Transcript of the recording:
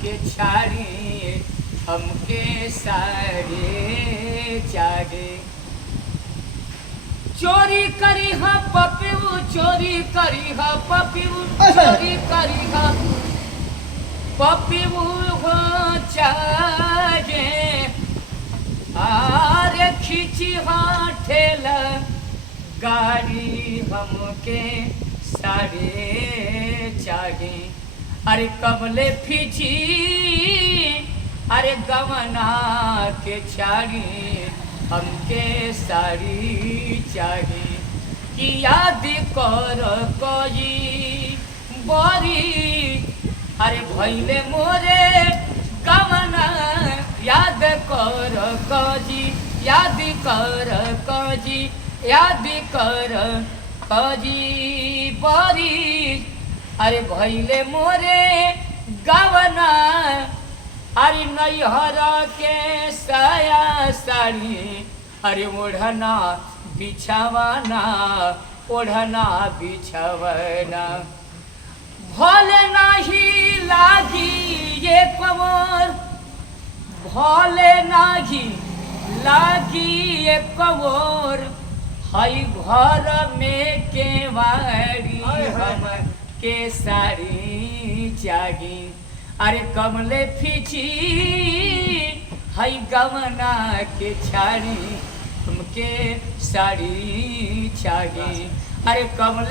के छाड़ी हमके साड़ी चाहे। चोरी करी हा पपीऊ, चोरी करी हा पपीऊ, चोरी करी हा पपीऊ हो चाहे। आरे खींची हा ठेला गाड़ी हमके साड़ी चाहे। अरे कमले फीची अरे गवना के छाड़ी हमके साड़ी चाहे। कि याद कर कोई बोरी अरे भैले मोरे गवना याद कर कोजी, याद कर कोजी, याद कर कोजी बोरी अरे भैले मोरे गवना। अरे नैहर के साया साड़ी अरे ओढ़ना बिछावाना, ओढ़ना बिछावना। भले नाही लागी ये कमर, भले नाही लागी ये कमर, हई घर में केवाड़ी हम के साड़ी चाही। अरे कमले फीची हई गवना के छाड़ी हमके साड़ी चाही। अरे कमले